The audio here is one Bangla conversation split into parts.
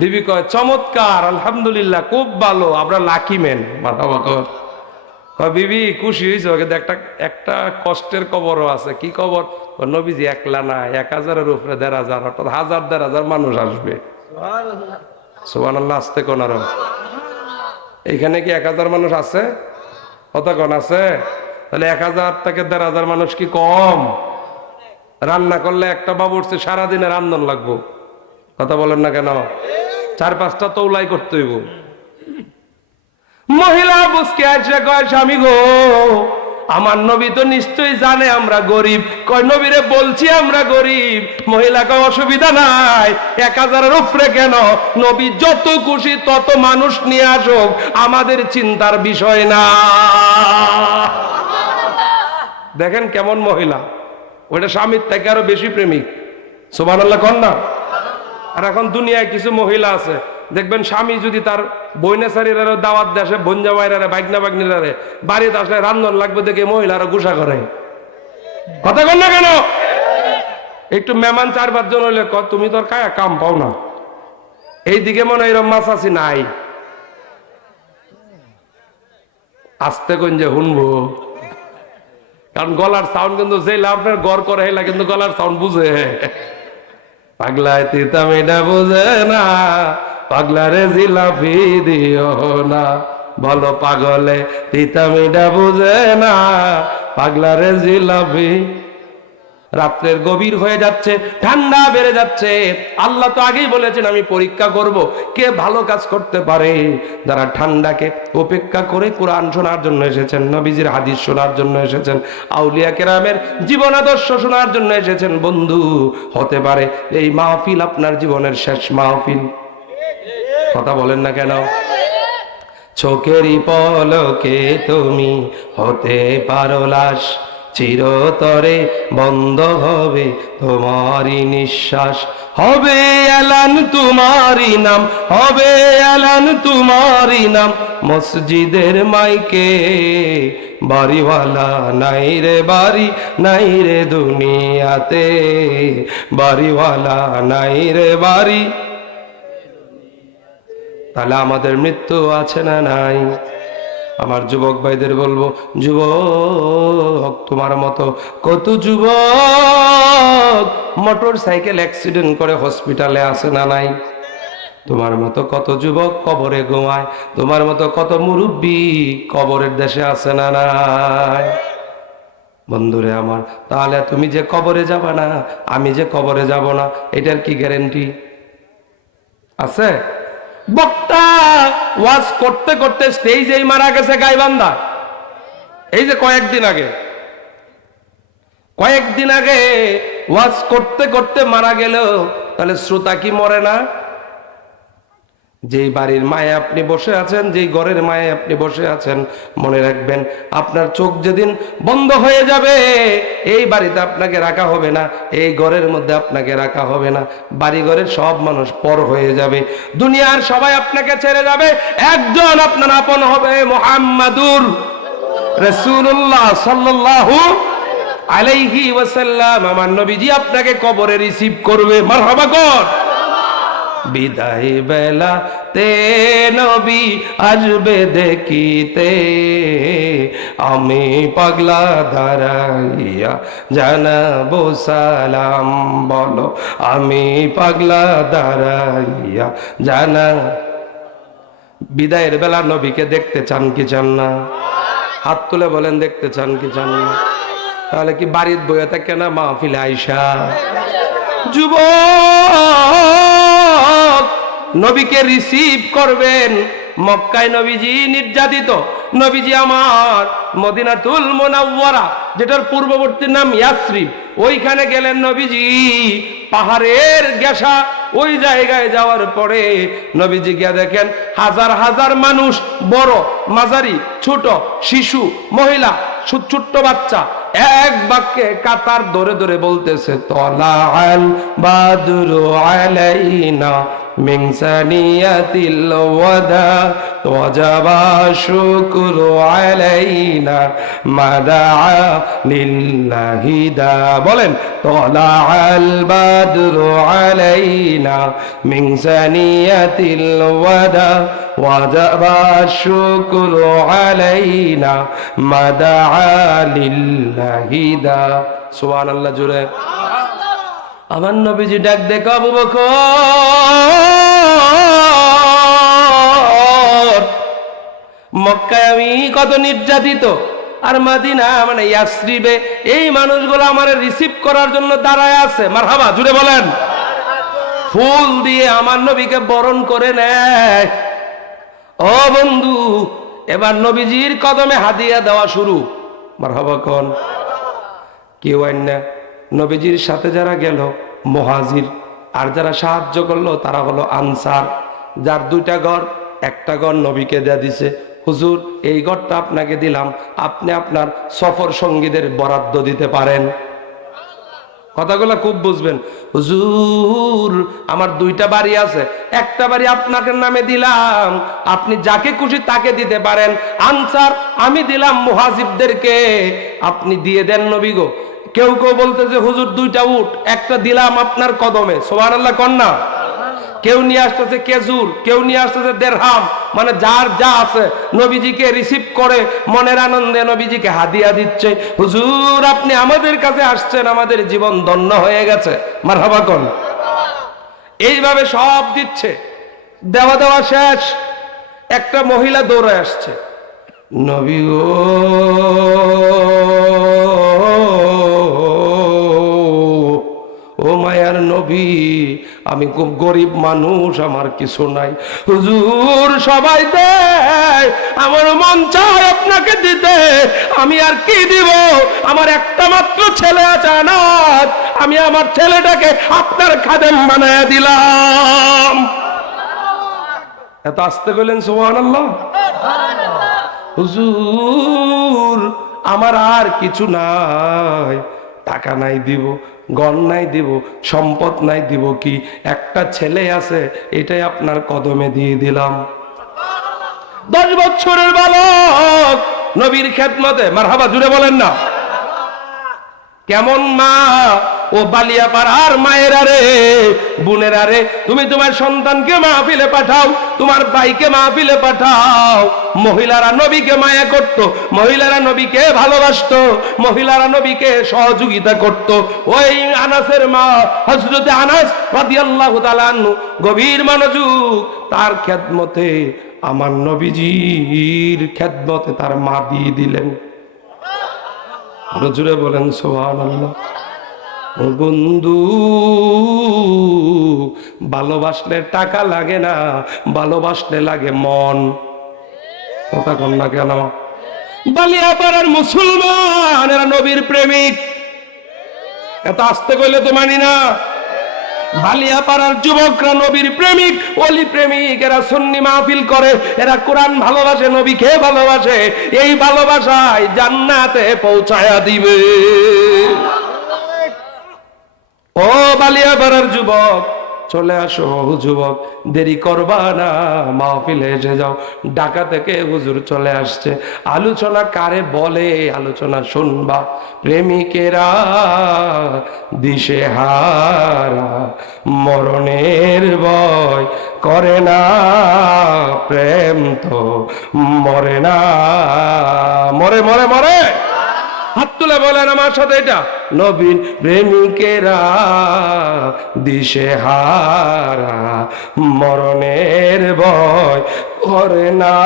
বিবি কয় চমৎকার, আলহামদুলিল্লাহ, খুব ভালো, আমরা লাকি ম্যান। মারহাবা কর। কয় বিবি খুশি হয়েছে? ওকে একটা একটা কষ্টের কবরও আছে। কি কবর? নবীজি একলা না, 1000-এর উপরে 1500, অর্থাৎ 1000-1500 মানুষ আসবে। সুবহানাল্লাহ, আসতে কোন আরো এইখানে কি 1000 মানুষ আছে? কতক্ষণ আছে? তাহলে 1000 থেকে 1500 মানুষ কি কম? রান্না করলে একটা বাবুর্চি সারাদিনে রান্ধন লাগবো। কথা বলেন না কেন? 4-5টা তৌলাই করতে হইব। মহিলা বুঝকে আসে কয় স্বামী গো, আমার নবী তো নিশ্চয়ই জানে আমরা গরিব। কয় নবীরে বলছি আমরা গরিব। মহিলা কয় অসুবিধা নাই, 1000-এর উপরে কেন, নবী যত খুশি তত মানুষ নিয়ে আসুক, আমাদের চিন্তার বিষয় না। দেখেন কেমন মহিলা, ওইটা স্বামীর থেকে আরো বেশি প্রেমিক। সুবহানাল্লাহ কন না? আর এখন দুনিয়ায় কিছু মহিলা আছে, দেখবেন স্বামী যদি তার বইনাচারীরা দাওয়াত দেশে বঞ্জামাইরারে বাইগনা বাগনিরারে বাড়িতে আসলে রান্ধন লাগবে দেখে মহিলারা গুসা করে। কথা কন না কেন? একটু মেহমান 4-5 জন হইলে তুমি তোর কায়া কাম পাও না, এইদিকে মনে হয় এরম মাছ আছি নাই। আস্তে কোন যে শুনবো, কারণ গলার সাউন্ড কিন্তু যে আপনার গড় করে হেলা কিন্তু গলার সাউন্ড বুঝে। পাগলায় তিতা মিঠা বুঝে না, পাগলারে জিলাপি দিও না। বলো পাগলে তিতা মিঠা বুঝে না, পাগলারে জিলাপি। রাত্রের গভীর হয়ে যাচ্ছে, ঠান্ডা বেড়ে যাচ্ছে। আল্লাহ তো আগেই বলেছেন আমি পরীক্ষা করব কে ভালো কাজ করতে পারে। যারা ঠান্ডাকে উপেক্ষা করে কোরআন শোনার জন্য এসেছেন, নবীজির হাদিস শোনার জন্য এসেছেন, আউলিয়া কেরামের জীবন আদর্শ শোনার জন্য এসেছেন, বন্ধু হতে পারে এই মাহফিল আপনার জীবনের শেষ মাহফিল। কথা বলেন না কেন? চোখেরই পলকে তুমি হতে পারো লাশ, চিরতরে বন্ধ হবে তোমারই নিঃশ্বাস। হবে এলান তোমারই নাম, হবে এলান তোমারই নাম মসজিদের মাইকে। বাড়িওয়ালা নাই রে বাড়ি, নাই রে দুনিয়াতে, বাড়িওয়ালা নাই রে বাড়ি। তাহলে আমাদের মৃত্যু আছে না নাই? আমার যুবক ভাইদের বলবো, যুবক তোমার মতো কত যুবক মোটর সাইকেল অ্যাক্সিডেন্ট করে হসপিটালে আছে না নাই? তোমার মতো কত যুবক কবরে ঘুমায়, তোমার মতো কত মুরব্বী কবরের দেশে আছে না নাই? বন্ধুরে আমার, তাহলে তুমি যে কবরে যাবা না, আমি যে কবরে যাব না, এটার কি গ্যারেন্টি আছে? বক্তা ওয়াজ করতে করতে স্টেজেই মারা গেছে গাইবান্ধা। এই যে কয়েকদিন আগে ওয়াজ করতে করতে মারা গেল, তাহলে শ্রোতা কি মরে না? যেই বাড়ির মায়ে আপনি বসে আছেন, যেই ঘরের মায়ে আপনি বসে আছেন, মনে রাখবেন আপনার চোখ যেদিন বন্ধ হয়ে যাবে, এই বাড়িতে আপনাকে রাখা হবে না, এই ঘরের মধ্যে আপনাকে রাখা হবে না। বাড়ি ঘরের সব মানুষ পর হয়ে যাবে, দুনিয়ার সবাই আপনাকে ছেড়ে যাবে, একজন আপনার আপন হবে, মুহাম্মাদুর রাসূলুল্লাহ সাল্লাল্লাহু আলাইহি ওয়াসাল্লাম। আমার নবীজি আপনাকে কবরে রিসিভ করবে। মারহাবা কর। বিদায় বেলা তে নবী আসবে দেখিতে, আমি পাগলা দাঁড়াইয়া জানাবো সালাম। বলো আমি পাগলা দাঁড়াইয়া জানা। বিদায়ের বেলা নবীকে দেখতে চান কি চান না? হাত তুলে বলেন দেখতে চান কি চান না? তাহলে কি বাড়ির বইয়ে থাকে না মাহফিলে আইসা? যুবক নবীকে রিসিভ করবেন। মক্কায় নবীজি নির্যাতিত, নবীজি আমার মদিনাতুল মুনাওয়ারা, যেটার পূর্ববর্তী নাম ইয়াসরিব, ওইখানে গেলেন নবীজি। পাহাড়ের গেশা ওই জায়গায় যাওয়ার পরে নবীজি গিয়া দেখেন হাজার হাজার মানুষ, বড় মাঝারি ছোট, শিশু মহিলা ছোট্ট বাচ্চা এক বাক্যে কাতার ধরে ধরে বলতেছে তলাআল বাদরু আলাইনা মিন সানিয়াতিল ওয়াদা ওয়াজাবা শুকরু আলাইনা মাদা লিল্লাহি দা। বলেন তলাআল বাদরু আলাইনা মিন সানিয়াতিল ওয়াদা ওয়াজাবা শুকরু আলাইনা মাদা লিল্লাহি দা। সুবহানাল্লাহ জোরে। আমার নবীজি ডাক দেখো আবু বকর, মক্কায় আমি কত নির্যাতিত, আর মদিনা মানে ইয়াসরিবে এই মানুষগুলো আমার রিসিভ করার জন্য দাঁড়ায় আছে। মারহাবা জুড়ে বলেন। ফুল দিয়ে আমার নবীকে বরণ করে নেয়। ও বন্ধু, এবার নবীজির কদমে হাদিয়া দেওয়া শুরু। মারহাবা কোন কেউ আইন না। নবীজির সাথে যারা গেল মুহাজির, আর যারা সাহায্য করলো তারা হলো আনসার। যার দুইটা ঘর, একটা ঘর নবীকে দেয়া দিছে, হুজুর এই ঘরটা আপনাকে দিলাম, আপনি আপনার সফর সঙ্গীদের বরাদ্দ দিতে পারেন। কথাগুলো খুব বুঝবেন। হুজুর আমার দুইটা বাড়ি আছে, একটা বাড়ি আপনাকে নামে দিলাম, আপনি যাকে খুশি তাকে দিতে পারেন। আনসার আমি দিলাম মুহাজিবদেরকে, আপনি দিয়ে দেন নবী গো। কেউ কেউ বলতেছে হুজুর দুইটা উট, একটা দিলাম আপনার কদমে। সুবহানাল্লাহ কন্যা। কেউ নিয়ে আসতেছে খেজুর, কেউ নিয়ে আসতেছে দেরহাম, মানে যার যা আছে নবীজিকে রিসিভ করে মনের আনন্দে নবীজিকে হাদিয়া দিচ্ছে। হুজুর আপনি আমাদের কাছে আসছেন, আমাদের জীবন ধন্য হয়ে গেছে। মারহাবা কোন। এইভাবে সব দিচ্ছে, দেওয়া দেওয়া শেষ। একটা মহিলা দৌড়ে আসছে, নবী গো ও মায়ার নবী, আমি খুব গরিব মানুষ, আমার কিছু নাই। হুজুর সবাই দেয়, আমার মন চায় আপনাকে দিতে, আমি আর কি দিব? আমার একটা মাত্র ছেলে আছে অনাথ, আমি আমার ছেলেটাকে আপনার খাদেম বানায় দিলাম। এত আসতে বললেন সুবহানাল্লাহ। হুজুর আমার আর কিছু নাই, টাকা নাই দিব, গণ নাই দিব, সম্পদ নাই দিব, কি একটা ছেলে আছে, এটাই আপনার কদমে দিয়ে দিলাম। 10 বছরের বালক নবীর খেদমতে। মারহাবা জুড়ে বলেন না। কেমন মা ও বালিয়াপাড়ার মায়েরা রে, বোনেরা রে, তুমি তোমার সন্তানকে মাহফিলে পাঠাও, তোমার ভাইকে মাহফিলে পাঠাও। মহিলারা নবীকে মায়া করত, মহিলারা নবীকে ভালোবাসতো, মহিলারা নবীকে সহযোগিতা করত। ওই আনাসের মা হযরতে আনাস রাদিয়াল্লাহু তাআলা আনহু গভীর মনোযোগ, তার খেদমতে আমার নবীজির খেদমতে তার মা দিয়ে দিলেন। জুড়ে বলেন সুবহানাল্লাহ। ও বন্ধু, ভালোবাসলে টাকা লাগে না, ভালোবাসলে লাগে মন। কথা কন না কেন? বালিয়াপাড়ার মুসলমান এরা নবীর প্রেমিক, এত আসতে কইলে তো মানি না। বালিয়াপাড়ার যুবকরা নবীর প্রেমিক, ওলি প্রেমিক, এরা সুন্নি মাহফিল করে, এরা কোরআন ভালোবাসে, নবীকে ভালোবাসে। এই ভালোবাসায় জান্নাতে পৌঁছায়া দিবে। ও বালিয়াপাড়ার যুবক চলে আসো, যুবক দেরি করবা না, মাহফিলে এসে যাও। ঢাকা থেকে হুজুর চলে আসছে। আলোচনা কারে বলে? আলোচনা শুনবা। প্রেমিকেরা দিশেহারা, মরণের ভয় করে না, প্রেম তো মরে না। মরে মরে মরে। হাত তুলে বলেন আমার সাথে এটা। নবীন প্রেমিকেরা দিশেহারা, মরণের ভয় করে না,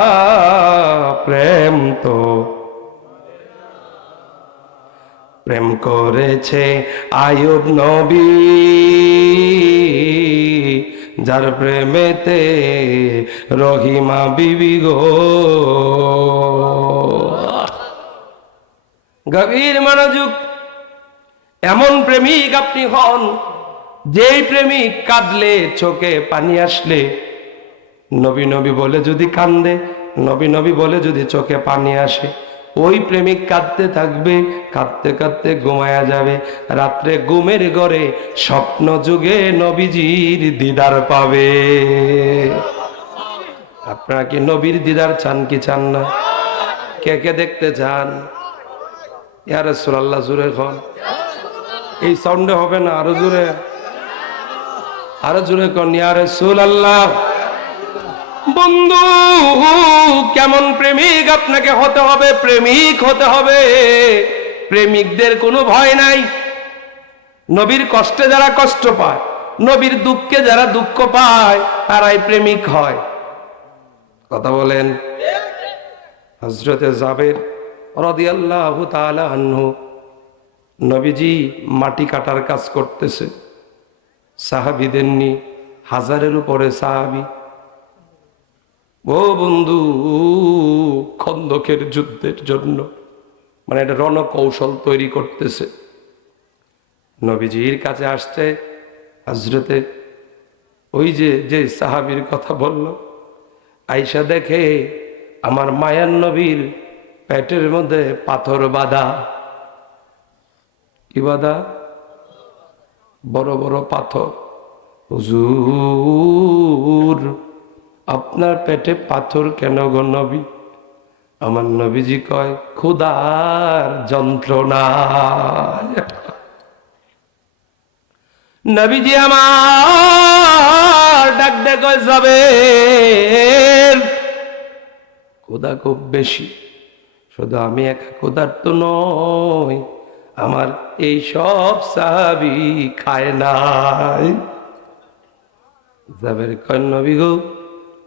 প্রেম তো। প্রেম করেছে আইয়ুব নবী, যার প্রেমেতে রহিমা বিবি গো। গভীর মনোযোগ। এমন প্রেমিক আপনি হন, যেই প্রেমিক কাঁদলে চোখে পানি আসলে নবী নবী বলে যদি কান্দে, নবী নবী বলে যদি চোখে পানি আসে, ওই প্রেমিক কাঁদতে থাকবে, কাঁদতে কাঁদতে ঘুমায়া যাবে। রাত্রে ঘুমের ঘরে স্বপ্ন যুগে নবীজির দিদার পাবে। আপনারা কি নবীর দিদার চান কি চান না? কে কে দেখতে চান? ইয়া রাসূলুল্লাহ, জোরে কোন। এই সাউন্ডে হবে না, আরো জোরে, আরো জোরে কোন, ইয়া রাসূলুল্লাহ। বন্ধু, কেমন প্রেমিক আপনাকে হতে হবে? প্রেমিক হতে হবে, প্রেমিকদের কোনো ভয় নাই। নবীর কষ্টে যারা কষ্ট পায়, নবীর দুঃখে যারা দুঃখ পায়, তারাই প্রেমিক হয়। কথা বলেন। হযরতে জাবের রাদিয়াল্লাহু তাআলা আনহু, নবীজি মাটি কাটার কাজ করতেছে, সাহাবীদের নিয়ে, হাজারের উপরে সাহাবী। ও বন্ধু, খন্দকের যুদ্ধের জন্য মানে এটা রণকৌশল তৈরি করতেছে। নবীজির কাছে আসছে হযরতে ওই যে সাহাবীর কথা বলল, আয়েশা দেখে আমার মায়ার নবীর পেটের মধ্যে পাথর বাঁধা। কি বাঁধা? বড় বড় পাথর। হুজুর, আপনার পেটে পাথর কেন গো নবী? আমার নবীজি কয়, ক্ষুধার যন্ত্রণা। নবীজি আমার ডাক ডাক যাবে, ক্ষুধা খুব বেশি। শুধু আমি একা ক্ষুধার্ত নই, আমার এই সব সাহাবী খায় নাই। জাবের কয়, নবী গো,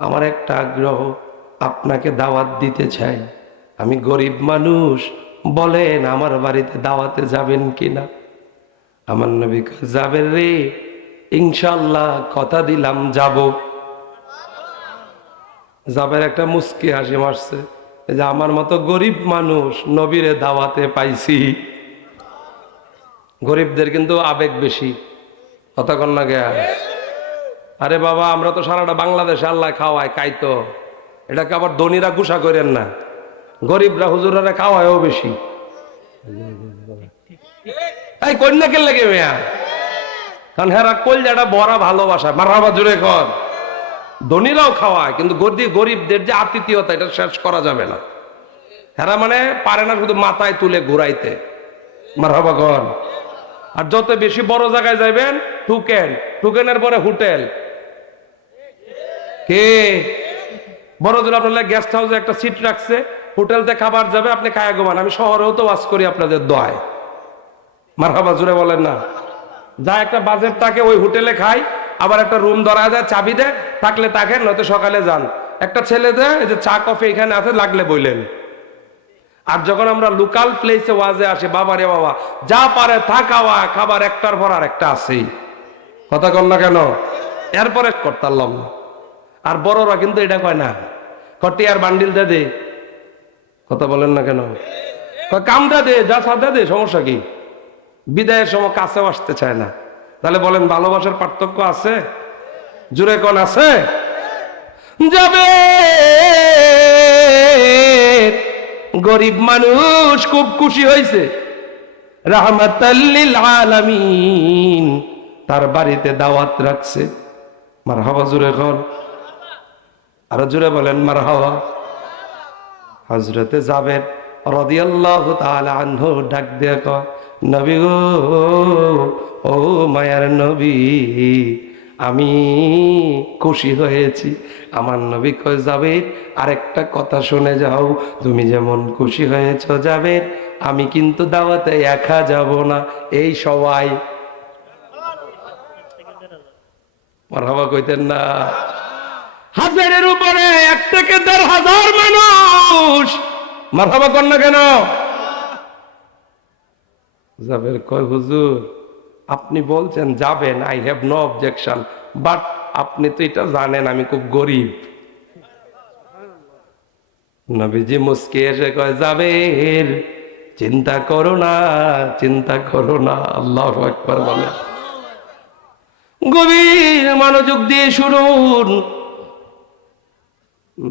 আমার একটা আগ্রহ, আপনাকে দাওয়াত দিতে চাই। আমি গরিব মানুষ, বলেন আমার বাড়িতে দাওয়াতে যাবেন কিনা? আমার নবী কয়, জাবের রে, ইনশাআল্লাহ কথা দিলাম যাব। জাবের একটা মুস্কি হাসি মারছে, যে আমার মতো গরিব মানুষ নবীরে দাওয়াতে পাইছি। গরিবদের কিন্তু আবেগ বেশি। কথা কন না গে? আরে বাবা, আমরা তো সারাটা বাংলাদেশে আল্লাহ খাওয়ায়, খাইতো। এটাকে আবার ধনীরা গুসা করেন না, গরিবরা হুজুরারা খাওয়ায়ও বেশি। তাই কন্যা কে লাগে মেয়া, কারণ হেরা কলজাটা বড়া ভালোবাসা। মারহাবা জুড়ে কর। ধনীরাও খাওয়ায়, কিন্তু গরিবদের যে আতিথিয়তা, এটা শেষ করা যাবে না। হেরা মানে পারে না শুধু মাথায় তুলে ঘুরাইতে। মারহাবা কর। আর যত বেশি বড় জায়গায় যাইবেন, টুকেন, টুকেনের পরে হোটেল। কে বড় জোর আপনার গেস্ট হাউসে একটা সিট রাখছে, হোটেলতে খাবার যাবে, আপনি খায়া ঘুমান। আমি শহরেও তো ওয়াজ করি আপনাদের দোয়ায়। মারহাবা জুড়ে বলেন না? যা একটা বাজেট থাকে ওই হোটেলে খাই, আবার একটা রুম ধরা যায়, চাবি দেয়, থাকলে থাকেন, নয়তো সকালে যান। একটা ছেলে দেয়, এই যে চা কফি এখানে আছে, লাগলে বইলেন। আর যখন আমরা লোকাল প্লেসে ওয়াজে আসি, বাবা রে বাবা, যা পারে তা খাওয়া, খাবার একটার পর আর একটা আছেই। কথা কন না কেন? এরপরে করতাম। আর বড়রা কিন্তু এটা কয় না, কটি আর বান্ডিল দে দে। কথা বলেন না কেন? কামটা দে, যা সাদা দে, সমস্যা কি? বিদায়ের সময় কাছেও আসতে চায় না। তাহলে বলেন, ভালোবাসার পার্থক্য আছে? জুড়ে কোন আছে? যাবে গরিব মানুষ খুব খুশি হয়েছে, রাহমাতাল লিল আলামিন তার বাড়িতে দাওয়াত রাখছে। মারহাবা জুড়ে কোন, আরো জুড়ে বলেন মারহাবা। হযরতে জাবের রাদিয়াল্লাহু তাআলা আনহু ডাক দিয়ে কয়, নবী গো, ও মায়ার নবী, আমি খুশি হয়েছি। আমার নবী কয়, জাবের আরেকটা কথা শুনে যাও, তুমি যেমন খুশি হয়েছ জাবের, আমি কিন্তু দাওয়াতে একা যাব না, এই সবাই। মারহাবা কইতেন না? হাজারের উপরে 1 থেকে 1,500 মানুষ। মারহাবা কর না কেন? জাবের কয়, হুজুর আপনি বলছেন যাবেন, I have no objection, but আপনি তো এটা জানেন আমি খুব গরিব। নবীজি মুস্কি এসে কয়, জাবের চিন্তা করো না, চিন্তা করো না। আল্লাহু আকবার বলে। গভীর মনোযোগ দিয়ে শুনুন।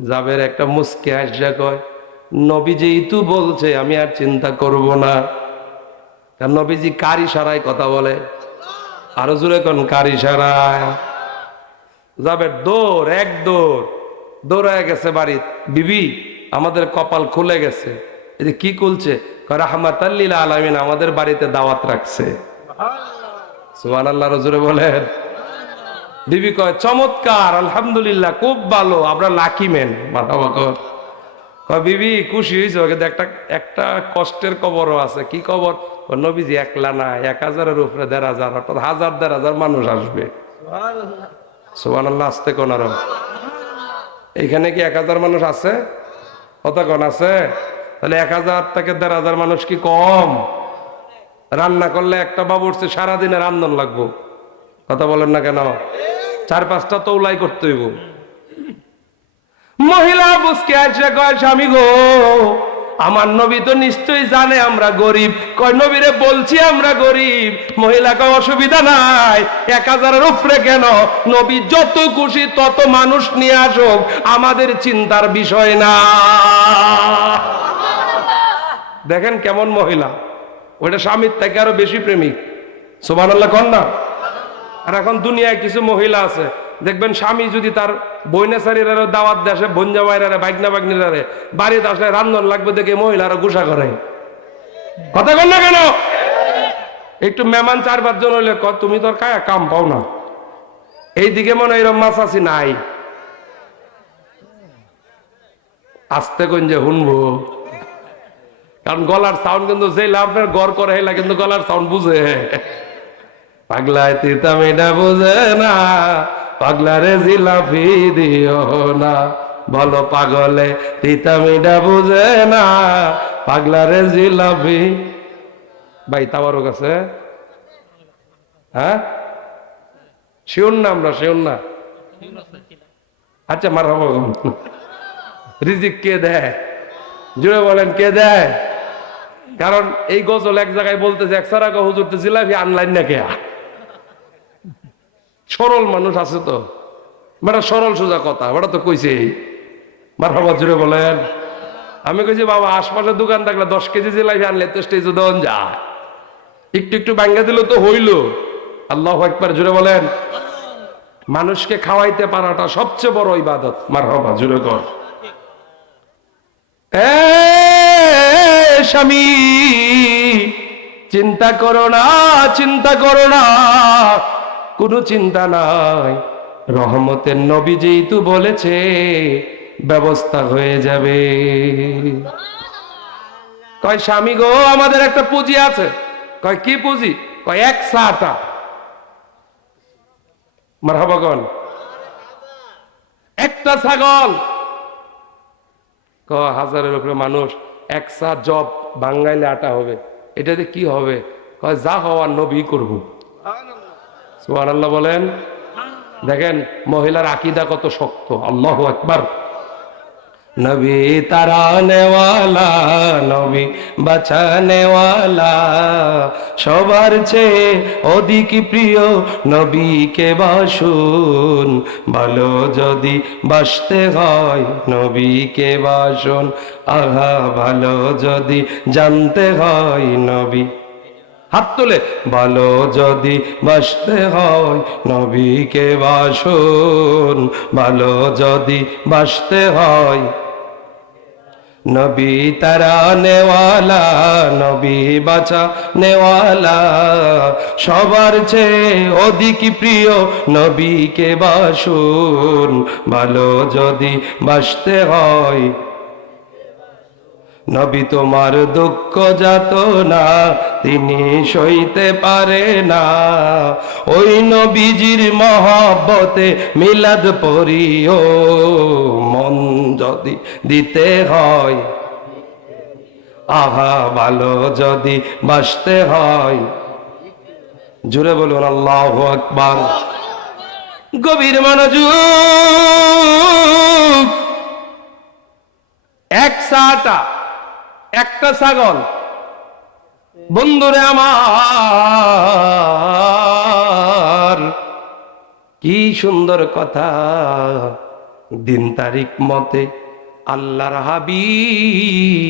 জাবের একটা মুস্কি এসে কয়, নবী যেহেতু বলছে আমি আর চিন্তা করব না। কারণ নবীজি কার ইশারায় কথা বলে? আরো জোরে কোন কার ইশারায়? যাবে দৌড়, এক দৌড় দৌড়ায় গেছে বাড়ি। বিবি আমাদের কপাল খুলে গেছে। এই যে কি খুলছে? রাহমাতাল লিল আলামিন আমাদের বাড়িতে দাওয়াত রাখছে। সুবহানাল্লাহ, জোরে বলেন। বিবি কয় চমৎকার, আলহামদুলিল্লাহ, খুব ভালো, আমরা লাকি ম্যান। মারহাবা কর। কয় বিবি খুশি হয়েছে? কিন্তু একটা একটা কষ্টের খবরও আছে। কি খবর? নবীজি একলা না, 1000-এর উপরে 1500, অর্থাৎ 1000-1500 মানুষ আসবে। সুবহানাল্লাহ, আসতে কোন আরো। এইখানে কি 1000 মানুষ আছে? কতক্ষণ আছে? তাহলে 1000 থেকে 1500 মানুষ কি কম? রান্না করলে একটা বাবুর্চি সারাদিনে রান্ধন লাগবো। কথা বলেন না কেন? 4-5টা তৌলাই করতে হইব। মহিলা বুঝকে আসে কয় স্বামী গো, আমার নবী তো নিশ্চয়ই জানে আমরা গরিব। কয় নবীরে বলছি আমরা গরিব। মহিলা কয় অসুবিধা নাই, 1000-এর উপরে কেন, নবী যত খুশি তত মানুষ নিয়ে আসুক, আমাদের চিন্তার বিষয় না। দেখেন কেমন মহিলা, ওইটা স্বামীর থেকে আরো বেশি প্রেমিক। সুবহানাল্লাহ কন না। আর এখন দুনিয়ায় কিছু মহিলা আছে, দেখবেন স্বামী যদি তার বইনাচারীরা দাওয়াত দেশে বঞ্জা বাইরে বাইকনা বাগনিরারে বাড়িতে আসলে রান্ধন লাগবে দেখে মহিলারা গুসা করে। কথা কন না কেন? একটু মেহমান 4-5 জন হইলে তুমি তোর কায়া কাম পাও না, এইদিকে মনে হয় এরম মাছ আছি নাই। আস্তে কোন যে শুনবো, কারণ গলার সাউন্ড কিন্তু যে আপনার গড় করে হেলা কিন্তু গলার সাউন্ড বুঝে। পাগলায় তিতা মিঠা বুঝে না, পাগলারে জিলাপি দিও না। বলো পাগলে তিতা মিঠা বুঝে না, পাগলারে জিলাপি। ভাই তাবারও কাছে হ্যাঁ শিউন না, আমরা শিউন না। আচ্ছা মার হবো। রিজিক কে দেয়? জুড়ে বলেন কে দেয়? কারণ এই গজল এক জায়গায় বলতেছে, একসারা হুজুর তো জিলাপি আনলাইন না কে? সরল মানুষ আছে তো, বেটা সরল সোজা কথা, বেটা তো কইছে। মারহাবা, জুড়ে বলেন। আমি কইছি বাবা আশপাশে দোকান থাকলে 10 কেজি জিলাপি আনলে তো স্টেজে দেওয়ান যায়, একটু একটু ভাঙ্গা দিল তো হইল। আল্লাহু আকবার, জুড়ে বলেন। মানুষকে খাওয়াইতে পারাটা সবচেয়ে বড় ইবাদত। মারহাবা, জুড়ে কর। স্বামী চিন্তা করো না, চিন্তা করো না, কোনো চিন্তা নাই। রহমতের নবী যেহেতু বলেছে ব্যবস্থা হয়ে যাবে। কয় স্বামী গো, আমাদের একটা পুঁজি আছে। কয় কি পুঁজি? কয় 1 সাটা। মারহাবা গন। একটা ছাগল। 1000-এর উপরে মানুষ, 1 সা জব বাঙ্গাইলে আটা হবে। এটাতে কি হবে? কয় যা হওয়ার নবী করব। সুবহানাল্লাহ বলেন। দেখেন মহিলার আকীদা কত শক্ত। আল্লাহু আকবার। নবী তারানে ওয়ালা, নবী বাঁচানে ওয়ালা, সবার চেয়ে অধিক প্রিয় নবীকে বাসুন। ভালো যদি বাসতে হয় নবীকে বাসুন। আহা ভালো যদি জানতে হয় নবী। হাত তুলে। ভালো যদি বাসতে হয় নবীকে বাসুন। ভালো যদি বাসতে হয়। নবী তারানে ওয়ালা, নবী বাঁচানে ওয়ালা, সবার চেয়ে অধিক প্রিয় নবীকে বাসুন। ভালো যদি বাসতে হয়। নবী তোমার দুঃখ যাত না তিনি সইতে পারে না। ওই নবীজির মহব্বতে মিলাদ পড়িও। মন যদি দিতে হয়, আহা ভালো যদি বাসতে হয়। জুড়ে বলুন আল্লাহু আকবার। গভীর মনোযোগ। 1 সাটা, একটা ছাগল। বন্ধুরে আমার, কি সুন্দর কথা। দিন তারিখ মতে আল্লাহর হাবিব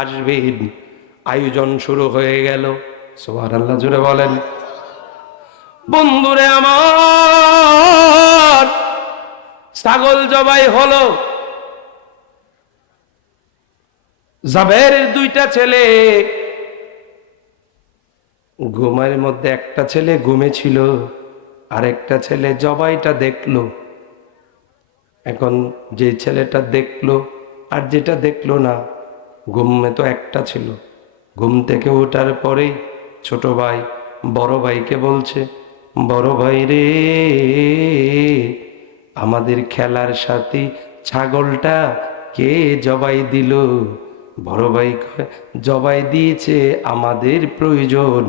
আসবেন। আয়োজন শুরু হয়ে গেল। সুবহানাল্লাহ, জোরে বলেন। বন্ধুরে আমার, ছাগল জবাই হলো। জাবেরের দুইটা ছেলে, ঘুমের মধ্যে একটা ছেলে ঘুমে ছিল, আর একটা ছেলে জবাইটা দেখলো। এখন যে ছেলেটা দেখলো আর যেটা দেখলো না, ঘুমে তো একটা ছিল। ঘুম থেকে ওঠার পরেই ছোট ভাই বড় ভাইকে বলছে, বড় ভাই রে, আমাদের খেলার সাথী ছাগলটা কে জবাই দিল? বড় ভাই কয়, জবাই দিয়েছে আমাদের প্রয়োজন,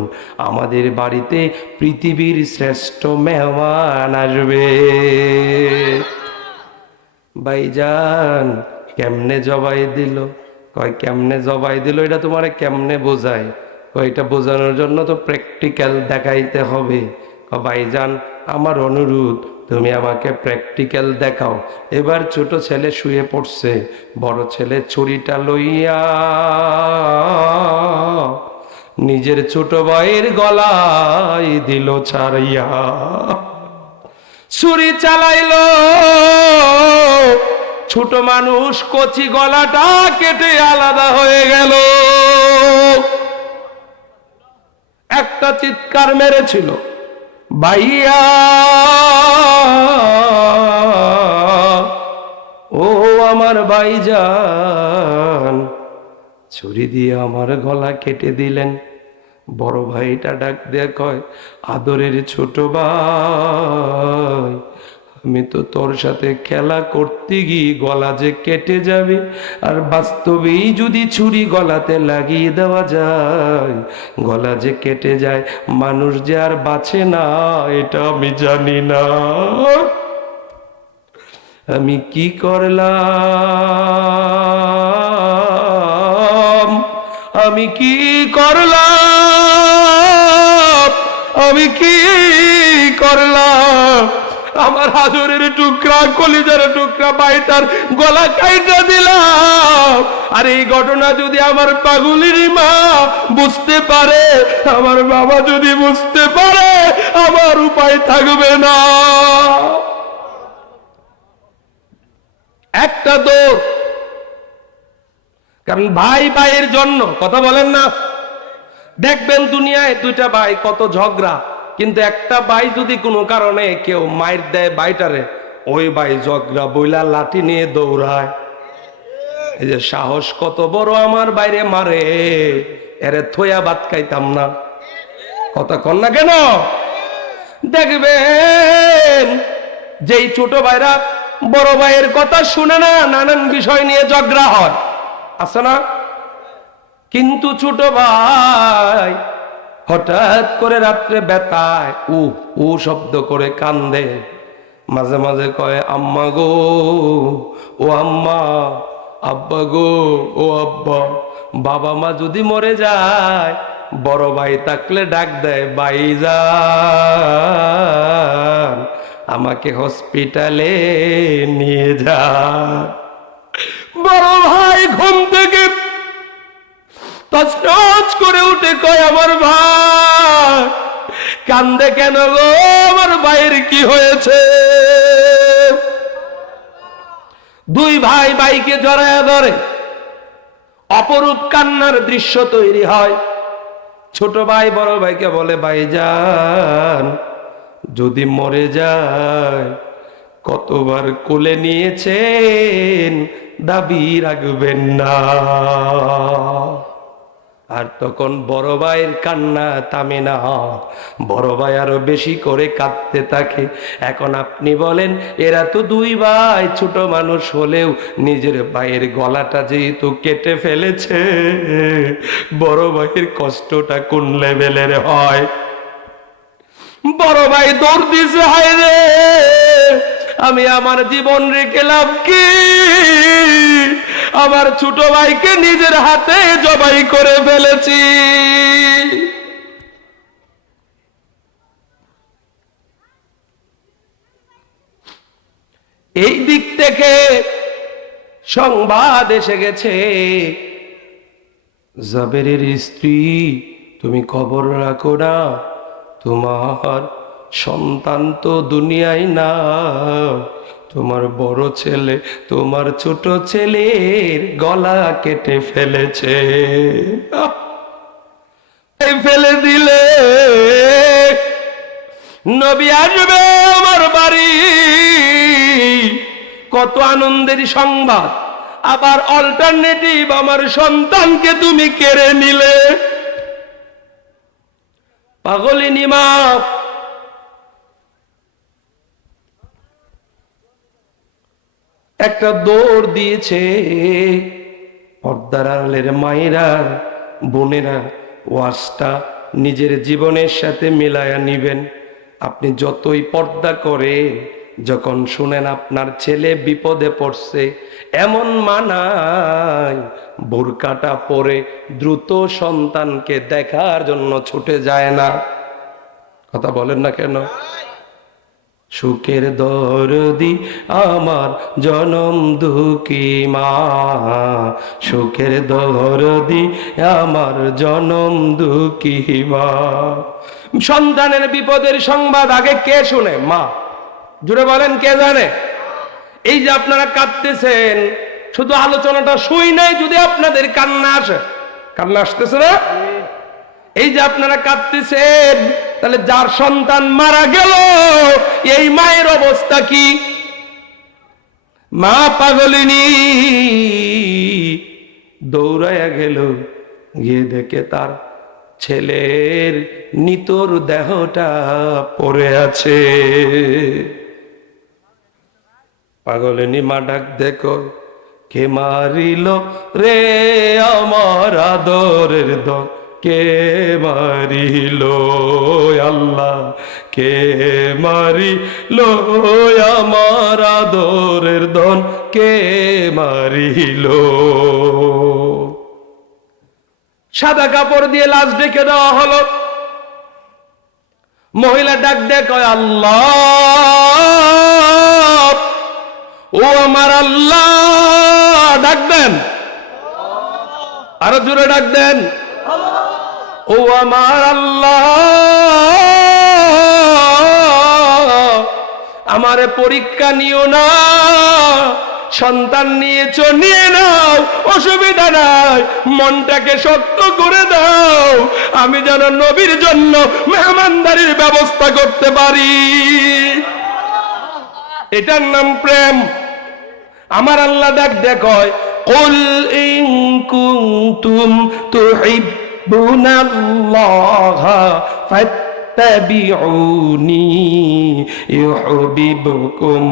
আমাদের বাড়িতে পৃথিবীর শ্রেষ্ঠ মেহমান আসবে। ভাইজান কেমনে জবাই দিল? কয় কেমনে জবাই দিল এটা তোমারে কেমনে বোঝায়? কয় এটা বোঝানোর জন্য তো প্র্যাকটিক্যাল দেখাইতে হবে। ভাইজান আমার অনুরোধ, তুমি আমাকে প্র্যাকটিক্যাল দেখাও। এবার ছোট ছেলে শুয়ে পড়ছে, বড় ছেলে ছুরিটা লইয়া নিজের ছোট ভাইয়ের গলায় দিল ছাড়িয়া। ছুরি চালাইলো, ছোট মানুষ কচি গলাটা কেটে আলাদা হয়ে গেল। একটা চিৎকার মেরেছিল, ভাইয়া ও আমার ভাইজান, ছুরি দিয়ে আমার গলা কেটে দিলেন। বড় ভাইটা ডাক দিয়ে কয়, আদরের ছোট ভাই, আমি তো তোর সাথে খেলা করতে গিয়ে গলা যে কেটে যাবে, আর বাস্তবেই যদি ছুরি গলাতে লাগিয়ে দেওয়া যায় গলা যে কেটে যায়, মানুষ যে আর বাঁচে না এটা আমি জানি না। আমি কি করলাম, আমি কি করলাম, আমি কি করলাম? আমার হাজরের টুকরা, কলিজার টুকরা ভাইটার গলা কাইটা দিলাম। আর এই ঘটনা যদি আমার পাগলির মা বুঝতে পারে, আমার বাবা যদি বুঝতে পারে, আমার উপায় থাকবে না। একটা দৌড়, কারণ ভাই ভাইয়ের জন্য, কথা বলেন না? দেখবেন দুনিয়ায় দুইটা ভাই কত ঝগড়া, কিন্তু একটা ভাই যদি কোনো কারণে কেউ মাইর দেয় ভাইটারে, ওই ভাই ঝগড়া বইলা লাঠি নিয়ে দৌড়ায়। এই যে সাহস কত বড়, আমার বাইরে মারে, এরে থইয়া ভাত খাইতাম না। কথা কন না কেন? দেখবেন যেই ছোট ভাইরা বড় ভাইয়ের কথা শুনে না, নানান বিষয় নিয়ে ঝগড়া হয়, আছে না? কিন্তু ছোট ভাই হঠাৎ করে রাত্রে বেতায় উ উ শব্দ করে কান্দে, মাঝে মাঝে কয় আম্মা গো ও আম্মা, আব্বা গো ও আব্বা। বাবা মা যদি মরে যায়, বড় ভাই থাকলে ডাক দেয়, ভাইজান আমাকে হসপিটালে নিয়ে যা। বড় ভাই ঘুম থেকে তছনছ করে উঠে কয়, আমার ভাই কান্দে কেন গো? আমার ভাইয়ের কি হয়েছে? দুই ভাই ভাইকে জড়ায়া ধরে, অপরূপ কান্নার দৃশ্য তৈরি হয়। ছোট ভাই বড় ভাইকে বলে, ভাইজান যদি মরে যায়, কতবার কোলে নিয়েছেন, দাবি রাখবেন না। আর তখন বড় ভাইয়ের কান্না থামে না, বড় ভাই আরো বেশি করে কাঁদতে থাকে। এখন আপনি বলেন, এরা তো দুই ভাই, ছোট মানুষ হলেও নিজের ভাইয়ের গলাটা যেহেতু কেটে ফেলেছে, বড় ভাইয়ের কষ্টটা কোন লেভেলের হয়? বড় ভাই দৌড় দিছে, হায় রে আমি আমার জীবন রেখে লাভ কি? আমার ছোট ভাইকে নিজের হাতে জবাই করে ফেলেছি। এই দিক থেকে সংবাদ এসে গেছে, জাবেরের স্ত্রী তুমি খবর রাখো না, তোমার সন্তান তো দুনিয়ায় না, তোমার বড় ছেলে তোমার ছোট ছেলের গলা কেটে ফেলেছে। ফেলে দিলে নবী আসবে আমার বাড়ি, কত আনন্দের সংবাদ। আবার অল্টারনেটিভ, আমার সন্তানকে তুমি কেড়ে নিলে। পাগলিনী মা একটা দৌড় দিয়েছে। পর্দার আড়ালের মায়েরা, বোনেরা, ওয়াজটা নিজের জীবনের সাথে মিলায়া নিবেন। আপনি যতই পর্দা করেন, যখন শুনেন আপনার ছেলে বিপদে পড়ছে, এমন মানায় বোরকাটা পরে দ্রুত সন্তানকে দেখার জন্য ছুটে যায় না। কথা বলেন না কেন? সুখের দরদি আমার জনম দুঃখী মা, সুখের দরদি আমার জনম দুঃখী মা। সন্তানের বিপদের সংবাদ আগে কে শুনে? মা। জুড়ে বলেন, কে জানে? এই যে আপনারা কাঁদতেছেন, শুধু আলোচনাটা শুই নাই, যদি আপনাদের কান্না আসে, কান্না আসতেছে না? এই যে আপনারা কাঁদতেছেন, তাহলে যার সন্তান মারা গেল এই মায়ের অবস্থা কি? মা পাগলিনী দৌড়াইয়া গেল, গিয়ে দেখে তার ছেলের নিতর দেহটা পড়ে আছে। পাগলিনী মা ডাক দেখো, কে মারিল রে আমার আদরের দল, কে মারিল আল্লাহ, কে মারিল আমার আদরের ধন, কে মারিল? সাদা কাপড় দিয়ে লাশ ঢেকে দেওয়া হলো। মহিলা ডাক দেয়, কয় আল্লাহ, ও আমার আল্লাহ, ডাক দেন, আরো জোরে ডাক দেন, ও আমার আল্লাহ, আমারে পরীক্ষা নিও না, সন্তান নিয়েছো নিয়ে নাও, অসুবিধা নাই, মনটাকে শক্ত করে দাও, আমি যেন নবীর জন্য মেহমানদারির ব্যবস্থা করতে পারি। এটার নাম প্রেম। আমার আল্লাহ ডাক দেখয়, কুল ইন কুনতুম তুহিব্বুনাল্লাহা ফাত্তাবিউনি ইউহিব্বুকুমুল্লাহ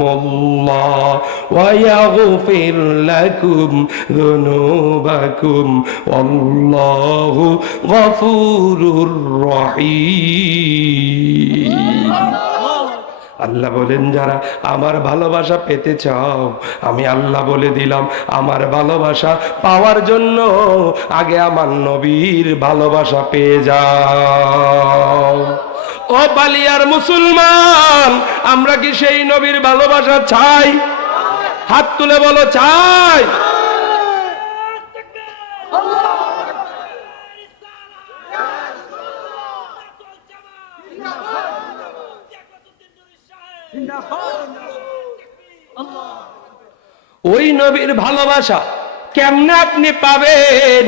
ওয়া ইয়াগফির লাকুম যুনুবাকুম ওয়াল্লাহু গফুরুর রহিম। আল্লাহ বলেন, যারা আমার ভালোবাসা পেতে চাও, আমি আল্লাহ বলে দিলাম, আমার ভালোবাসা পাওয়ার জন্য আগে আমার নবীর ভালোবাসা পেয়ে যাও। ও বালিয়ার মুসলমান, আমরা কি সেই নবীর ভালোবাসা চাই? হাত তুলে বলো, চাই। ওই নবীর ভালোবাসা কেমনে আপনি পাবেন?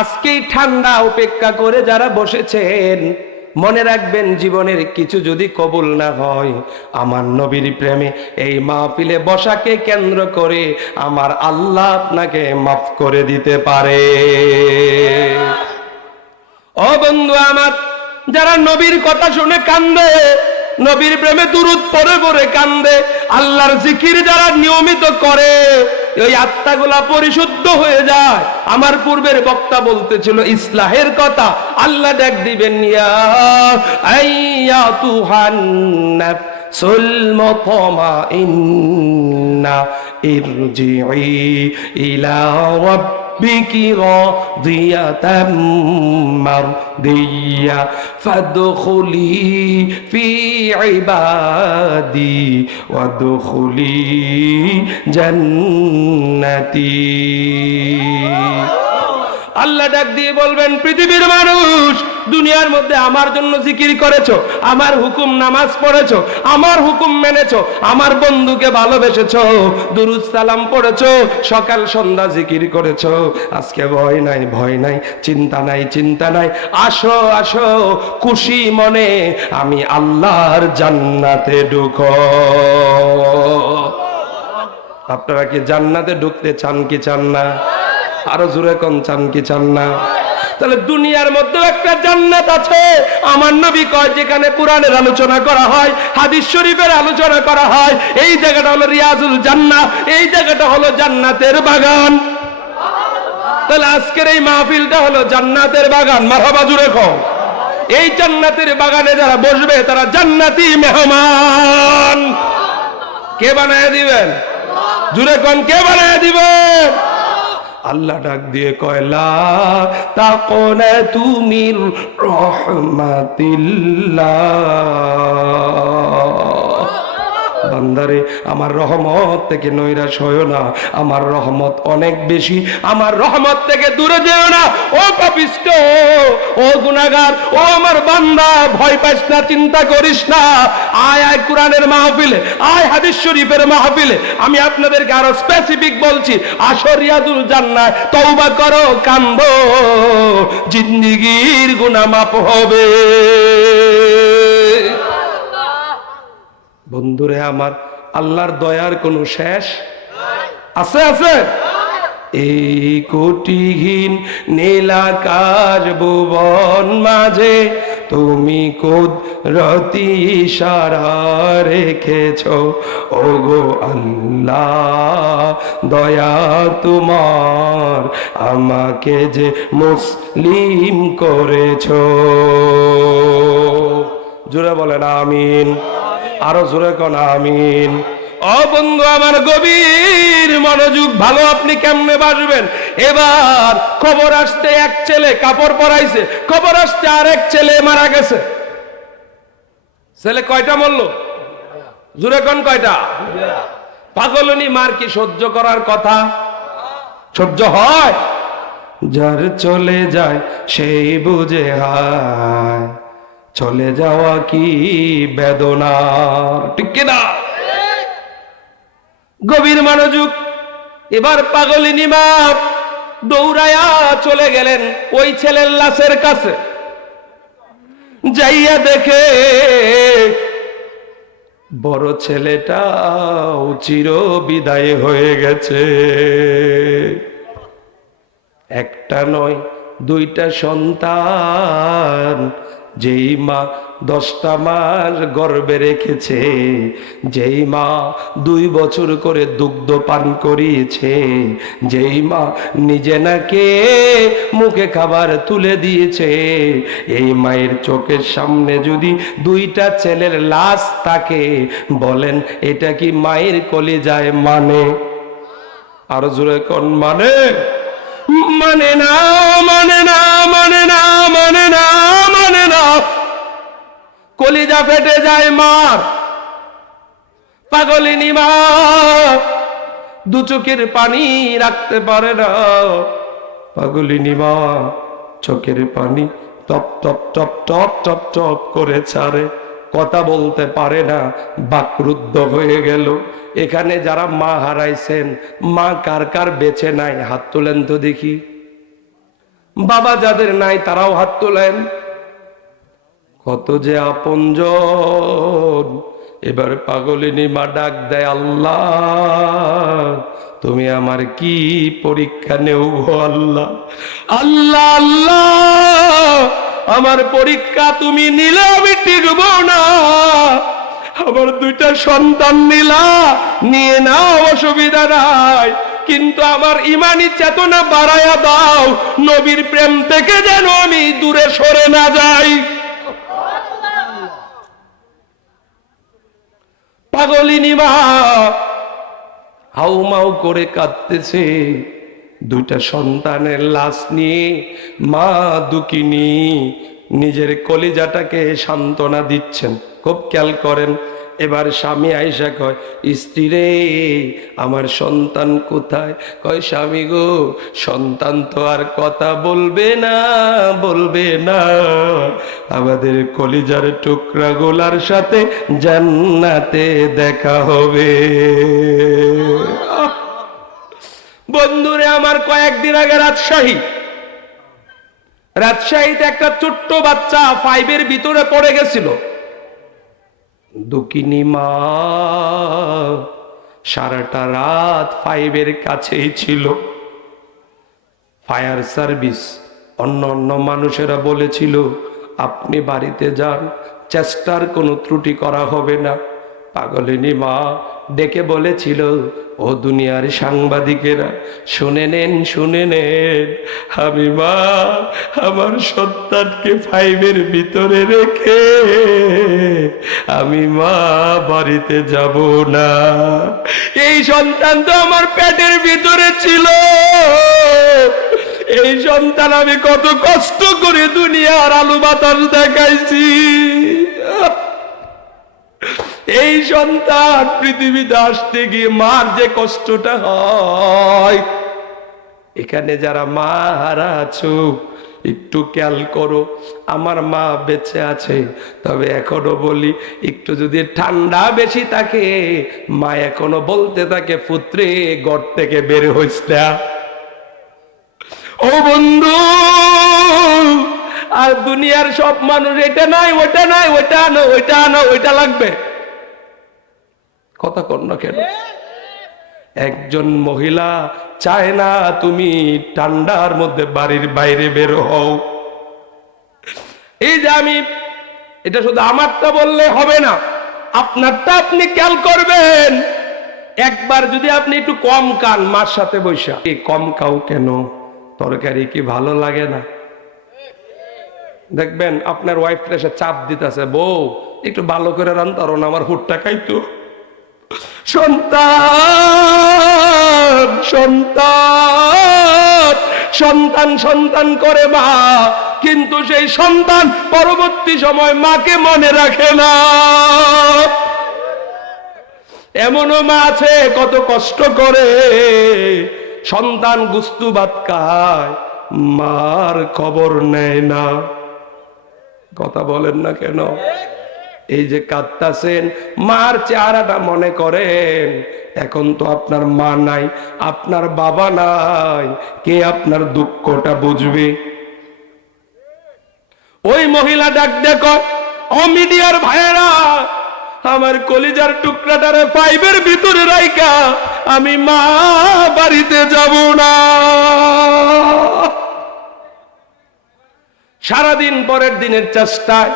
আজকেই ঠান্ডা উপেক্ষা করে যারা বসেছেন, মনে রাখবেন, জীবনের কিছু যদি কবুল না হয়, আমার নবীর প্রেমে এই মাহফিলে বসাকে কেন্দ্র করে আমার আল্লাহ আপনাকে মাফ করে দিতে পারে। ও বন্ধু আমার, যারা নবীর কথা শুনে কান্দে, নবীর প্রেমে দুরূদ পড়ে পড়ে কান্দে, আল্লাহর জিকির যারা নিয়মিত করে, ওই আত্মাগুলা পরিশুদ্ধ হয়ে যায়। আমার পূর্বের বক্তা বলতেছিল ইসলাহের কথা। আল্লাহ ডাক দিবেন, ইয়া আইয়াতুহান নাফসুল মুতমাইন্না ইরজিই ইলা বিকি রাদিয়াতাম মারদিয়া ফাদখুলি ফি ইবাদি ওয়াদখুলি জান্নাতি। আল্লাহ ডাক দিয়ে বলবেন, পৃথিবীর মানুষ, দুনিয়ার মধ্যে আমার জন্য জিকির করেছো, আমার হুকুম নামাজ পড়েছো, আমার হুকুম মেনেছো, আমার বন্ধুকে ভালোবেসেছো, দুরুদ সালাম পড়েছো, সকাল সন্ধ্যা জিকির করেছো। আজকে ভয় নাই, ভয় নাই, চিন্তা নাই, চিন্তা নাই। আসো আসো খুশি মনে আমি আল্লাহর জান্নাতে ঢুকো। আপনারা কি জান্নাতে ঢুকতে চান কি চান না? আরো জোরে কোন চান কি চান না? তাহলে দুনিয়ার মধ্যে একটা জান্নাত আছে। আমার নবী কয়, যেখানে কোরআনের আলোচনা করা হয়, হাদিস শরীফের আলোচনা করা হয়, এই জায়গাটা হলো রিয়াজুল জান্নাহ, এই জায়গাটা হলো জান্নাতের বাগান। তাহলে আজকের এই মাহফিলটা হলো জান্নাতের বাগান। মারহাবা জোরে কও। এই জান্নাতের বাগানে যারা বসবে তারা জান্নাতি মেহমান। কে বানায় দিবেন? জোরে কোন, কে বানায় দিবেন? আল্লাহ ডাক দিয়ে কয়, লা তাকুনাতু মির রাহমাতিল্লাহ। বান্দারে, আমার রহমত থেকে নৈরাশ হয়ো না, আমার রহমত অনেক বেশি, আমার রহমত থেকে দূরে যেও না। ও পাপিষ্ট, ও গুনাহগার, ও আমার বান্দা, ভয় পাইস না, চিন্তা করিস না। আয় আয় কোরআনের মাহফিলে, আয় হাদিস শরীফের মাহফিলে। আমি আপনাদেরকে আরো স্পেসিফিক বলছি, আসো রিয়াজুল জান্নাহ, তওবা করো, কান্দো, জিন্দেগীর গুনাহ মাফ হবে। বন্ধুরে আমার, আল্লাহর দয়ার কোনো শেষ আছে? আছে। এই কোটিহীন নীলাকাশ ভুবন মাঝে তুমি কুদরতি ইশারা রেখেছো। ওগো আল্লাহ, দয়া তোমার, আমাকে যে মুসলিম করেছো। জোরে বলেন আমিন। আরো জোরে কোন আমিন। ও বন্ধু আমার, গভীর মনোযোগ, ভালো। আপনি কেমনে বাসবেন? এবার খবর আসতে এক ছেলে কাপড় পরাইছে, খবর আসতে আরেক ছেলে মারা গেছে। ছেলে কয়টা মরল? জোরে কোন কয়টা? পাগলনি মার কি সহ্য করার কথা? সহ্য হয়? যার চলে যায় সেই বুঝে হায়, চলে যাওয়া কি বেদনা। ঠিক কিনা? গভীর মনোযোগ। এবার পাগলিনী মা দৌড়ায়া চলে গেলেন ওই ছেলের লাশের কাছে। যাইয়া দেখে বড় ছেলেটাও চির বিদায় হয়ে গেছে। একটা নয়, দুইটা সন্তান, যেই মা 10টা মাস গর্ভে রেখেছে, যেই মা 2 বছর করে দুগ্ধ পান করিয়েছে, যেই মা নিজে নাকে মুখে খাবার তুলে দিয়েছে, এই মায়ের চোখের সামনে যদি 2টা ছেলের লাশ থাকে, বলেন এটা কি মায়ের কলিজায় মানে? আরো জোরে কোন মানে? মানে না, মানে না, মানে না, মানে না, মানে না। কলিজা ফেটে যায় মার। পাগলিনী মা 2 চোখের পানি রাখতে পারে না। পাগলিনী মা চোখের পানি top top top top top top করে ছাড়ে, কথা বলতে পারে না, বাকরুদ্ধ হয়ে গেল। এখানে যারা মা হারাইছেন, মা কার কার বেঁচে নাই, হাত তোলেন তো দেখি। বাবা যাদের নাই তারাও হাত তোলেন। কত যে আপনজন। এবার পাগলিনী মা ডাক দেয়, আল্লাহ তুমি আমার কি পরীক্ষা নেও গো আল্লাহ। আল্লাহ আল্লাহ, আমার পরীক্ষা তুমি নিলে আমি টিকব না। আমার 2টা সন্তান নিলা, নিয়ে নাও, অসুবিধা নাই, কিন্তু আমার ইমানি চেতনা বাড়ায়া দাও, নবীর প্রেম থেকে যেন আমি দূরে সরে না যাই। পাগলিনী মা হাউমাউ করে কাঁদতেছে। দুইটা সন্তানের লাশ নিয়ে মা দুঃখিনী নিজের কলিজাটাকে সান্ত্বনা দিচ্ছেন। খুব খেয়াল করেন। এবার স্বামী আয়েশা কয়, স্ত্রী রে আমার সন্তান কোথায়? কয়, স্বামী গো সন্তান তো আর কথা বলবে না, বলবে না, আমাদের কলিজার টুকরা গোলার সাথে জান্নাতে দেখা হবে। বন্ধুরে আমার, কয়েকদিন আগে রাজশাহীতে একটা ছোট্ট বাচ্চা 5 ভিতরে পড়ে গেছিল। দুঃখিনী মা সারাটা রাত 5 কাছেই ছিল। ফায়ার সার্ভিস অন্য অন্য মানুষেরা বলেছিল আপনি বাড়িতে যান, চেষ্টার কোনো ত্রুটি করা হবে না। পাগলিনী মা ডেকে বলেছিল, ও দুনিয়ার সাংবাদিকেরা শুনে নেন, শুনে নেন, আমি মা আমার সন্তানকে 5 ভিতরে রেখে আমি মা বাড়িতে যাব না। এই সন্তান তো আমার পেটের ভিতরে ছিল। এই সন্তান আমি কত কষ্ট করে দুনিয়ার আলু বাতাস দেখাইছি। এই সন্তান পৃথিবীতে আসতে গিয়ে মার যে কষ্টটা হয়, এখানে যারা মা হারা আছো একটু খেয়াল করো। আমার মা বেঁচে আছে, তবে এখনো বলি একটু যদি ঠান্ডা বেশি থাকে মা এখনো বলতে থাকে, পুত্রে ঘর থেকে বের হইস না। ও বন্ধু, আর দুনিয়ার সব মানুষ এটা নাই, ওটা নাই, ওটা আনো, ওইটা আনো, ওইটা লাগবে, কথা কর না কেন? একজন মহিলা চায় না তুমি ঠান্ডার মধ্যে বাড়ির বাইরে বের হও। এই যে আমি এটা শুধু আমারটা বললে হবে না, আপনারটা আপনি খেয়াল করবেন। একবার যদি আপনি একটু কম খান মার সাথে বৈশা, এই কম খাও কেন? তরকারি কি ভালো লাগে না? দেখবেন আপনার ওয়াইফ এসে চাপ দিতেছে, বউ একটু ভালো করে রান্না করো না, আমার হুটটা খাইতো। সন্তান সন্তান সন্তান সন্তান করে মা, কিন্তু সেই সন্তান পরবর্তী সময় মাকে মনে রাখে না। এমনও মা আছে কত কষ্ট করে সন্তান গুস্তু ভাত খায়, মার খবর নেয় না। কথা বলেন না কেন? এই যে কাঁদতাছেন, মার চেহারাটা মনে করেন। এখন তো আপনার মা নাই, আপনার বাবা নাই, কে আপনার দুঃখটা বুঝবে? ওই মহিলা ডাক দেখো, ও মিডিয়ার ভাইয়েরা, আমার কলিজার টুকরাটারে 5 ভিতরে রাইখা আমি মা বাড়িতে যাব না। সারাদিন পরের দিনের চেষ্টায়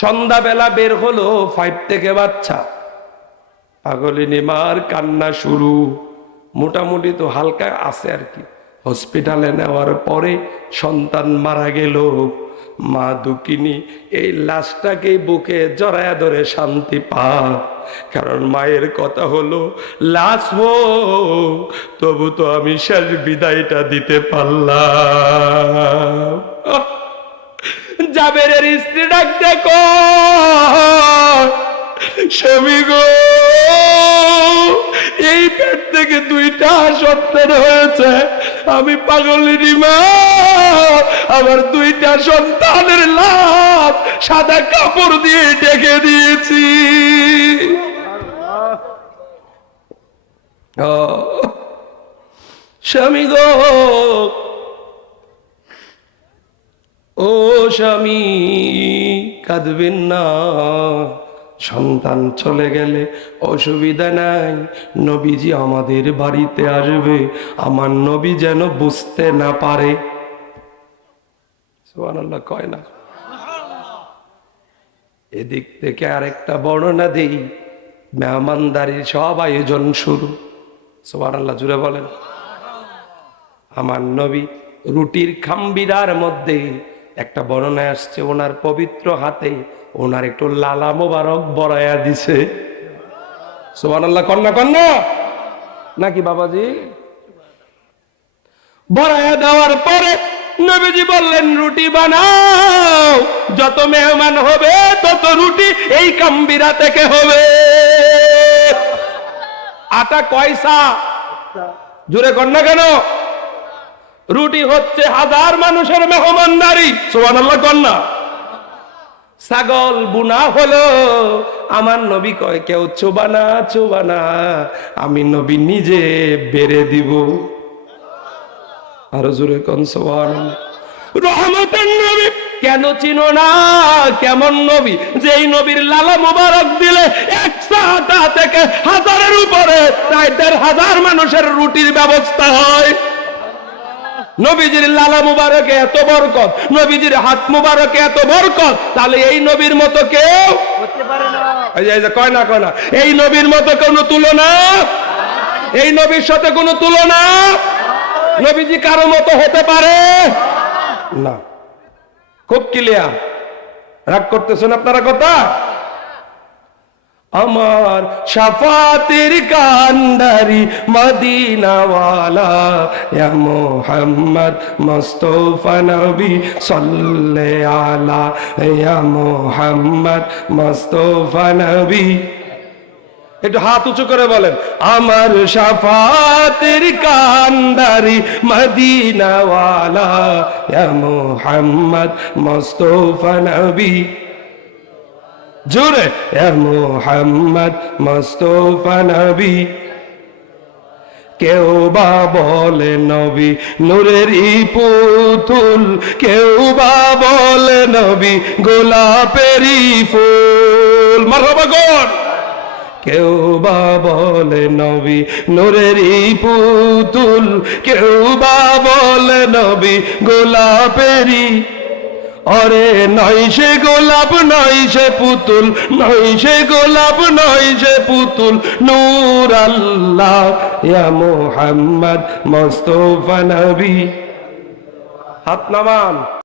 সন্ধ্যাবেলা বের হলো 5 থেকে বাচ্চা। পাগলিনী মার কান্না শুরু। মোটামুটি তো হালকা আছে আর কি। হসপিটালে নেওয়ার পরে সন্তান মারা গেল। মা দুঃখিনী এই লাশটাকে বুকে জড়ায়া ধরে শান্তি পা, কারণ মায়ের কথা হলো লাশ হোক তবু তো আমি শেষ বিদায়টা দিতে পারলাম। জাবেরের স্ত্রী ডাক দেখো, স্বামী গো, এই পেট থেকে 2টা সন্তান হয়েছে, আমি পাগলিনী মা আমার 2টা সন্তানের লাশ সাদা কাপড় দিয়ে ঢেকে দিয়েছি। স্বামী গো, ও স্বামী কাঁদবেন না, সন্তান চলে গেলে অসুবিধা নাই, নবীজি আমাদের বাড়িতে আসবে, আমার নবী যেন বুঝতে না পারে। সুবহানাল্লাহ কয় না? এদিক থেকে আরেকটা বর্ণনা দেই, মেহমানদারির সব আয়োজন শুরু। সুবহানাল্লাহ জুড়ে বলেন। আমার নবী রুটির খাম্বিরার মধ্যে একটা বর্ণনায় আসছে, ওনার পবিত্র হাতে ওনার একটু লালা মোবারক বড়াইয়া দিছে। সুবহানাল্লাহ কন্যা কন্যা নাকি বাবাজি? ভরায়া দেওয়ার পরে নবীজি বললেন রুটি বানাও, যত মেহমান হবে তত রুটি এই কাম্বিরা থেকে হবে। আটা কয়সা? জোরে কর না কেন? রুটি হচ্ছে 1000 মানুষের মেহমানদারি। সুবহানাল্লাহ কর না। ছাগল বুনা হলো, আমার নবী কয় কেউ চোবানা চোবানা, আমি নবী নিজে বেড়ে দিব। আরো জোরে কোন সুবহানাল্লাহ। রহমতের নবী কেন চিনো না? কেমন নবী? যেই নবীর লালা মুবারক দিলে 100টা থেকে 1000-এর উপরে 1000 মানুষের রুটির ব্যবস্থা হয়। নবীজির লালা মুবারকে এত বরকত, নবীজির হাত মুবারকে এত বরকত, তাহলে এই নবীর মতো কেউ হতে পারে না। এই যে কয় না কয় না, এই নবীর মতো কোনো তুলনা, এই নবীর সাথে কোনো তুলনা নবীজি কারো মতো হতে পারে না। খুব ক্লিয়ার। রাগ করতেছেন আপনারা কথা? আমার শাফাতের কান্ডারি মদিনাওয়ালা ইয়া মুহাম্মদ মুস্তাফা নবী সাল্লে আলা ইয়া মুহাম্মদ মুস্তাফা নবী। একটু হাত উঁচু করে বলেন, আমার শাফাতের কান্ডারি মদিনাওয়ালা ইয়া মুহাম্মদ মুস্তাফা নবী। জোরে ইয়া মুহাম্মদ মুস্তাফা নবী। কেউ বা বলে নবী নূরেরই পুতুল, কেউ বা বলে নবী গোলাপেরই ফুল। মারহাবা গো। কেউ বা বলে নবী নূরেরই পুতুল, কেউ বা বলে নবী গোলাপেরই। অরে নয় সে গোলাপ নয় সে পুতুল, নয় সে গোলাপ নয় সে পুতুল, নূর আল্লাহ ইয়া মুহাম্মদ মুস্তাফা নবী। হাত নামান।